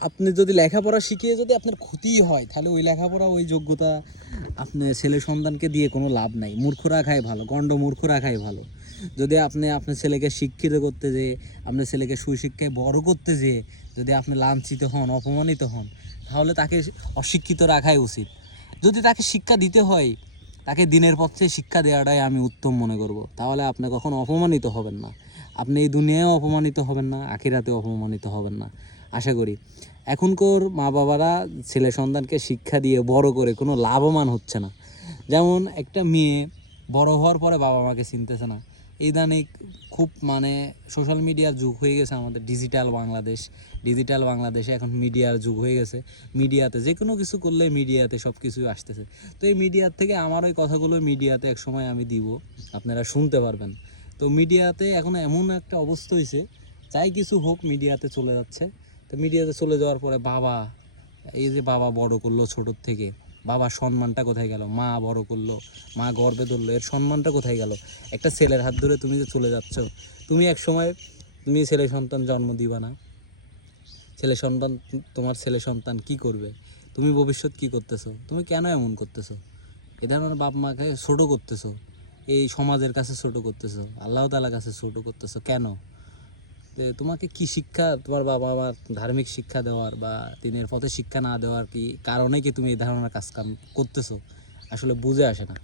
আপনি যদি লেখাপড়া শিখিয়ে যদি আপনার ক্ষতিই হয়, তাহলে ওই লেখাপড়া ওই যোগ্যতা আপনি ছেলে সন্তানকে দিয়ে কোনো লাভ নাই। মূর্খ রাখাই ভালো, গণ্ড মূর্খ রাখাই ভালো। যদি আপনি আপনার ছেলেকে শিক্ষিত করতে যেয়ে, আপনার ছেলেকে সুশিক্ষায় বড় করতে যেয়ে যদি আপনি লাঞ্ছিত হন, অপমানিত হন, তাহলে তাকে অশিক্ষিত রাখাই উচিত। যদি তাকে শিক্ষা দিতে হয়, তাকে দিনের পথে শিক্ষা দেওয়াটাই আমি উত্তম মনে করব। তাহলে আপনি কখনো অপমানিত হবেন না। আপনি এই দুনিয়ায়ও অপমানিত হবেন না, আখিরাতেও অপমানিত হবেন না, আশা করি। এখনকার মা বাবারা ছেলে সন্তানকে শিক্ষা দিয়ে বড় করে কোনো লাভবান হচ্ছে না। যেমন একটা মেয়ে বড় হওয়ার পরে বাবা মাকে চিনতেছে না। ইদানিং খুব মানে সোশ্যাল মিডিয়ার যুগ হয়ে গেছে আমাদের, ডিজিটাল বাংলাদেশে এখন মিডিয়ার যুগ হয়ে গেছে। মিডিয়াতে যে কোনো কিছু করলে মিডিয়াতে সব কিছুই আসতেছে। তো এই মিডিয়ার থেকে আমার ওই কথাগুলো মিডিয়াতে এক সময় আমি দিব, আপনারা শুনতে পারবেন। তো মিডিয়াতে এখন এমন একটা অবস্থা হয়েছে, যাই কিছু হোক মিডিয়াতে চলে যাচ্ছে। তো মিডিয়াতে চলে যাওয়ার পরে বাবা, এই যে বাবা বড় করলো ছোটোর থেকে, বাবার সম্মানটা কোথায় গেল? মা বড় করলো, মা গর্বে ধরলো, এর সম্মানটা কোথায় গেল? একটা ছেলের হাত ধরে তুমি যে চলে যাচ্ছ, তুমি এক সময় তুমি ছেলে সন্তান জন্ম দিবা না? ছেলে সন্তান, তোমার ছেলে সন্তান কি করবে? তুমি ভবিষ্যৎ কি করতেছো? তুমি কেন এমন করতেছো? এ ধরনের বাপ মাকে ছোটো করতেছো, এই সমাজের কাছে ছোট করতেছো, আল্লাহ তাআলার কাছে ছোট করতেছো কেন? তোমাকে কি শিক্ষা তোমার বাবা মা ধার্মিক শিক্ষা দেওয়ার বা দিনের পথে শিক্ষা না দেওয়ার কি কারণে কি তুমি এই ধরনের কাজ কাম করতেছো? আসলে বুঝে আসে না।